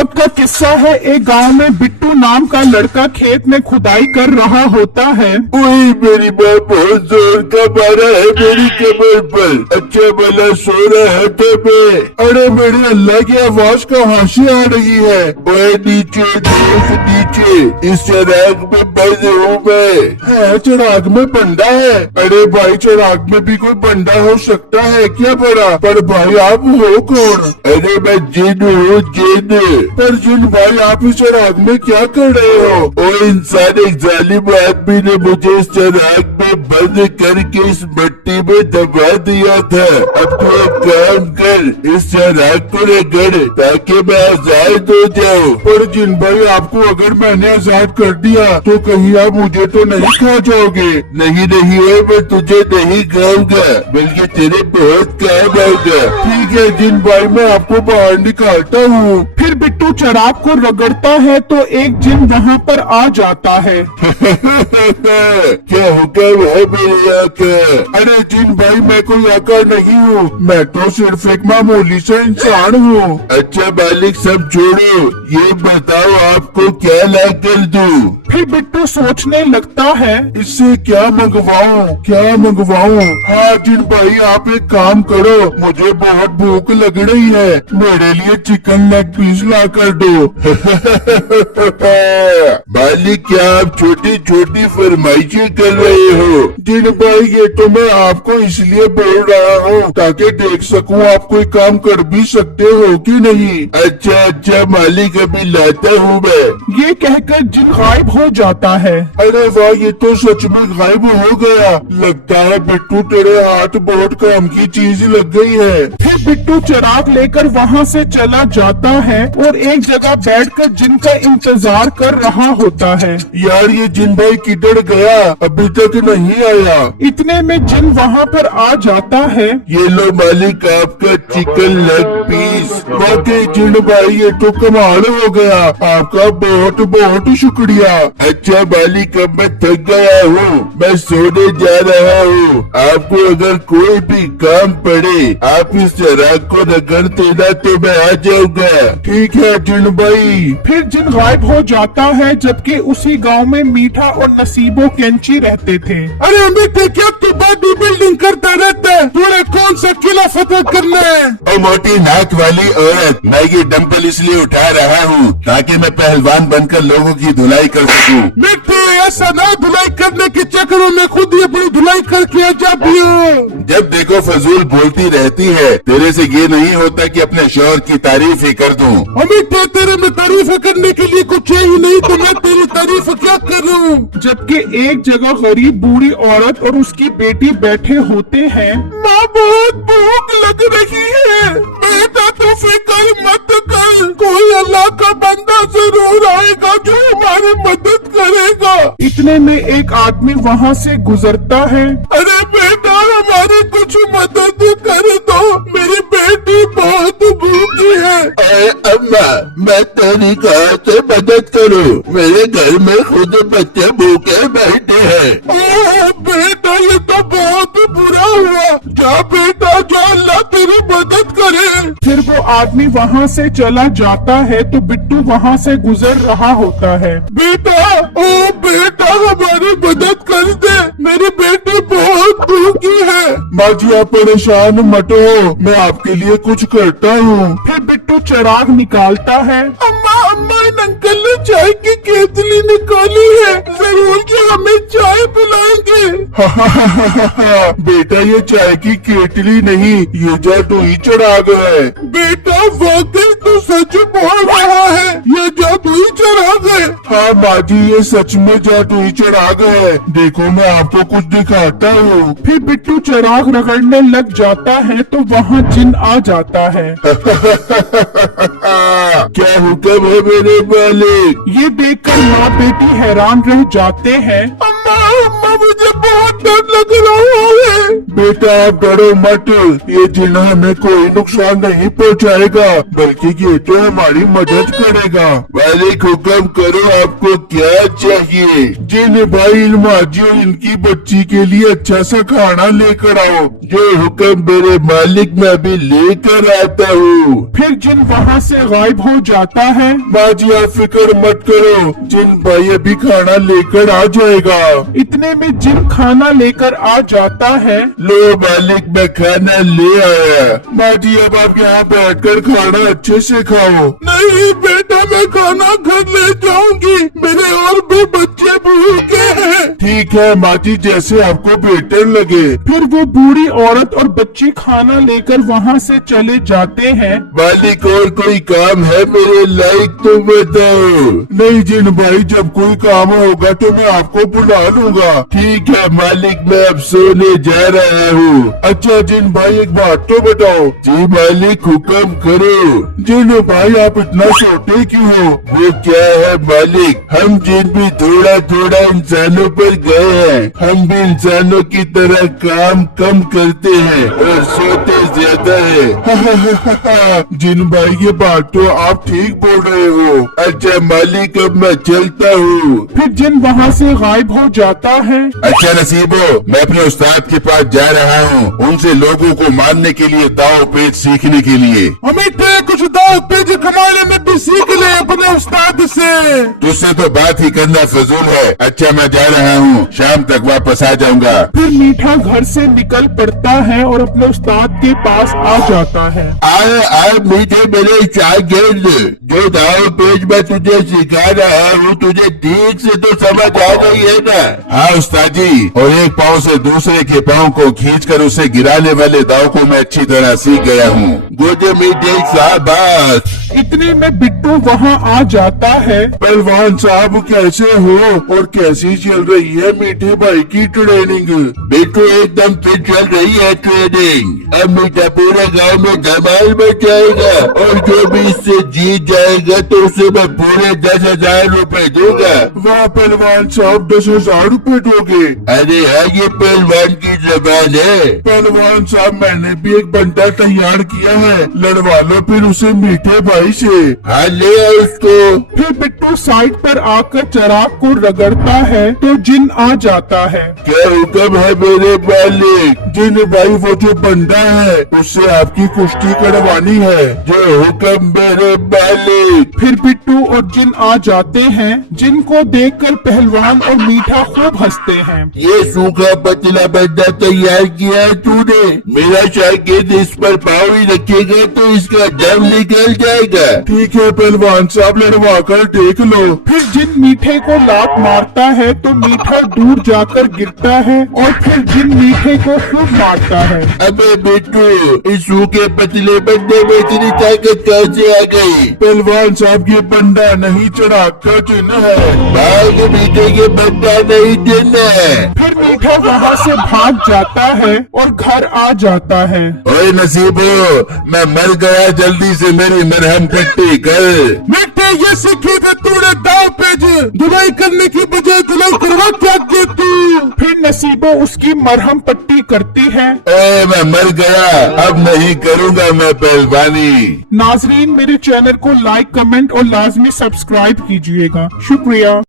वक्त का किस्सा है। एक गांव में बिट्टू नाम का लड़का खेत में खुदाई कर रहा होता है। ओए मेरी माँ बहुत जोर का मारा है मेरी कमर पर। अच्छा भला सो रहा है तो मैं। अरे मेरे अल्लाह की आवाज कहाँ से आ रही है? ओए नीचे देख नीचे, इस चिराग में बंद हूँ मैं। है चिराग में बंदा है? अरे भाई चिराग में भी कोई बंदा हो सकता है क्या बड़ा? पर भाई आप हो कौन? अरे मैं जिन हूँ जिन। पर जिन भाई आप इस चिराग में क्या कर रहे हो? ओ इंसान, एक जालिम आदमी ने मुझे इस चिराग में बंद करके इस मिट्टी में दबा दिया था। अब तू एक काम कर, इस चिराग को रगड़ ताकि मैं आजाद हो जाऊँ। पर जिन भाई आपको अगर मैंने आजाद कर दिया तो कहीं आप मुझे तो नहीं खा जाओगे? नहीं नहीं ओए, मैं तुझे नहीं खाऊंगा बल्कि तेरे बहुत काम आऊंगा। ठीक है जिन भाई, मैं आपको बाहर निकालता हूँ। फिर बिट्टू चिराग को रगड़ता है तो एक जिन वहाँ पर आ जाता है। क्या हुक्म है मेरे आका? अरे जिन भाई मैं कोई आका नहीं हूँ, मैं तो सिर्फ एक मामूली सा इंसान हूँ। अच्छा मालिक सब छोड़ो, ये बताओ आपको क्या ला कर दूँ? फिर बिट्टू सोचने लगता है, इससे क्या मंगवाऊं क्या मंगवाऊं? हाँ जिन भाई आप एक काम करो, मुझे बहुत भूख लग रही है, मेरे लिए चिकन लेग पीस ला कर दो। मालिक क्या आप छोटी छोटी फरमाइशें कर रहे हो? जिन भाई ये तो मैं आपको इसलिए बोल रहा हूँ ताकि देख सकूं आप कोई काम कर भी सकते हो कि नहीं। अच्छा अच्छा मालिक अभी लाता हूँ मैं। ये कहकर जिन गायब हो जाता है। अरे वाह, ये तो सच में गायब हो गया। लगता है बिट्टू तेरे हाथ बहुत काम की चीज लग गई है। फिर बिट्टू चिराग लेकर वहाँ से चला जाता है और एक जगह बैठकर जिन का इंतजार कर रहा होता है। यार ये जिन भाई किधर गया? अभी तक नहीं आया। इतने में जिन वहाँ पर आ जाता है। ये लो मालिक आपका चिकन लेग पीस। वाकई जिन भाई ये तो कमाल हो गया, आपका बहुत बहुत शुक्रिया। अच्छा मालिक अब मैं थक गया हूँ, मैं सोने जा रहा हूँ। आपको अगर कोई भी काम पड़े आप इस चिराग को रगड़ देना तो मैं आ जाऊंगा। ठीक है जिन भाई। फिर जिन गायब हो जाता है जबकि उसी गांव में मीठा और नसीबो कैंची रहते थे। अरे मीठे क्या तू बॉडी बिल्डिंग करता रहता है? तूने कौन सा किला फतेह करना है? ओ मोटी नाक वाली औरत, मैं ये डंपल इसलिए उठा रहा हूँ ताकि मैं पहलवान बनकर लोगों की धुलाई कर सकूँ। मीठे ऐसा ना, धुलाई करने के चक्करों में खुद ही अपनी धुलाई करके आ जाती हो। जब देखो फजूल बोलती रहती है, तेरे से ये नहीं होता कि अपने शौहर की तारीफ ही कर दूं। अमित तेरे में तारीफ करने के लिए कुछ है ही नहीं तो मैं तेरी तारीफ क्या करूं? जबकि एक जगह गरीब बूढ़ी औरत और उसकी बेटी बैठे होते हैं। माँ बहुत भूख लग रही है, बेटा तो फिक्र मत कर, कोई अल्लाह का बंदा जरूर आएगा जो हमारी मदद करेगा। इतने में एक आदमी वहाँ से गुजरता है। अरे बेटा हमारी कुछ मदद कर दो, मेरी बेटी बहुत भूखी है। अरे अम्मा मैं तेरी कहाँ से मदद करूँ? मेरे घर में खुद बच्चे भूखे बैठे हैं। बेटा ये तो बहुत बुरा हुआ, जा बेटा जा, अल्लाह तेरी मदद करे। फिर वो आदमी वहाँ से चला जाता है तो बिट्टू वहाँ से गुजर रहा होता है। बेटा ओ बेटा हमारी मदद कर दे, मेरी बेटी बहुत भूखी है। माँ जी आप परेशान मत हो, मैं आपके लिए कुछ करता हूँ। फिर बिट्टू चिराग निकालता है। अम्मा अम्मा इन अंकल ने चाय की केतली निकाली है, जरूर कि हमें चाय पिलाएंगे। बेटा ये चाय की केतली नहीं, ये जादुई चिराग है। बेटा वाकई तो सच बोल रहा है, ये जादुई चिराग है। हाँ माँ जी ये सच में जादुई चिराग है, देखो मैं आपको कुछ दिखाता हूँ। फिर बिट्टू चिराग रगड़ने लग जाता है तो वहाँ जिन आ जाता है। क्या हुक्म है मेरे मालिक? ये देखकर माँ बेटी हैरान रह जाते हैं। अम्मा अम्मा मुझे बहुत बहुत डर लग रहा है। बेटा आप डरो मत, ये जिन हमें कोई नुकसान नहीं पहुंचाएगा, बल्कि ये तो हमारी मदद करेगा। मालिक हुक्म करो, आपको क्या चाहिए? जिन भाई इन माजी और इनकी बच्ची के लिए अच्छा सा खाना लेकर आओ। जो हुक्म मेरे मालिक मैं अभी लेकर आता हूँ। फिर जिन वहाँ से गायब हो जाता है। माजी आप फिक्र मत करो, जिन भाई अभी खाना लेकर आ जाएगा। इतने में जिन खाना लेकर आ जाता है। लो मालिक मैं खाना ले आया। माजी अब आप यहाँ बैठकर खाना अच्छे से खाओ। नहीं बेटा मैं खाना घर ले जाऊंगी, मेरे और भी बच्चे भूखे हैं। ठीक है माजी जैसे आपको बेटर लगे। फिर वो बूढ़ी औरत और बच्ची खाना लेकर वहाँ से चले जाते हैं। मालिक और कोई काम है मेरे लायक तो बताओ। नहीं जिन भाई जब कोई काम होगा तो मैं आपको बुला लूंगा। ठीक है मालिक मैं अब सोने जा रहा हूँ। अच्छा जिन भाई एक बात तो बताओ। जी मालिक हुक्म करो। जिन भाई आप इतना सोते क्यों हो? वो क्या है मालिक, हम जिन भी थोड़ा थोड़ा इंसानों पर गए हैं। हम भी इंसानों की तरह काम कम करते हैं और सोते ज्यादा है। जिन भाई ये बात तो आप ठीक बोल रहे हो। अच्छा मालिक अब मैं चलता हूँ। फिर जिन वहाँ से गायब हो जाता है। अच्छा नसीबो मैं अपने उस्ताद के पास जा रहा हूँ, उनसे लोगों को मारने के लिए दाव पेच सीखने के लिए। हमें कुछ दाव पेच कमाने में भी सीख ले अपने उस्ताद से। तुझसे तो बात ही करना फजूल है। अच्छा मैं जा रहा हूँ, शाम तक वापस आ जाऊंगा। फिर मीठा घर से निकल पड़ता है और अपने उस्ताद के पास आ जाता है। आए मीठे मेरे शागिर्द, जो दाव पेच मैं तुझे सिखा रहा हूँ तुझे ठीक से तो समझ आ गई है ना? हाँ उस्ताद जी, और एक पाँव से दूसरे के पाँव को खींचकर उसे गिराने वाले दाव को मैं अच्छी तरह सीख गया हूँ। गुड मीठे शाबाश। इतने में बिट्टू वहाँ आ जाता है। पहलवान साहब कैसे हो और कैसी चल रही है मीठे भाई की ट्रेनिंग? बिट्टू एकदम फिट चल रही है ट्रेनिंग। अब मीठा पूरे गांव में धमाल मचाएगा और जो भी इससे जीत जाएगा तो उसे मैं पूरे 10,000 रुपए दूंगा। वाह पहलवान साहब 10,000 रुपए दोगे? अरे हाँ ये पहलवान की जबान है। पहलवान साहब मैंने भी एक बंदा तैयार किया है, लड़वा लो फिर उसे मीठे भाई से। हाँ ले आओ उसको। फिर बिट्टू साइड पर आकर चिराग को रगड़ता है तो जिन आ जाता है। क्या हुक्म है मेरे मालिक? जिन भाई वो जो बंदा है उससे आपकी कुश्ती करवानी है। जो हुक्म मेरे मालिक। फिर बिट्टू और जिन आ जाते हैं। जिन को देखकर पहलवान और मीठा खूब हंसते हैं। ये सूखा पतला बंदा तैयार किया है तूने? मेरा शागिर्द इस पर पाँव ही रखेगा तो इसका दम निकल जाएगा। ठीक है पहलवान साहब लड़वा कर देख लो। फिर जिन मीठे को लात मारता है तो मीठा दूर जाकर गिरता है और फिर जिन मीठे को खूब मारता है। अबे बिट्टू इस सूखे पतले बंदे में इतनी ताकत कैसे आ गई? पहलवान साहब ये बंदा नहीं चिराग का चिन्ह है। भाग मीठे ये बंदा नहीं चिन्ह है। फिर मीठा वहाँ से भाग जाता है और घर आ जाता है। ओए नसीबो मैं मर गया, जल्दी से मेरी मरहम पट्टी कर। मीठे ये सीखी थे तूने दाव पेच, धुलाई करने की बजाय धुलाई करवा क्या दे तू। फिर नसीबो उसकी मरहम पट्टी करती है। ओए मैं मर गया, अब नहीं करूँगा मैं पहलवानी। नाजरीन मेरे चैनल को लाइक कमेंट और लाजमी सब्सक्राइब कीजिएगा। शुक्रिया।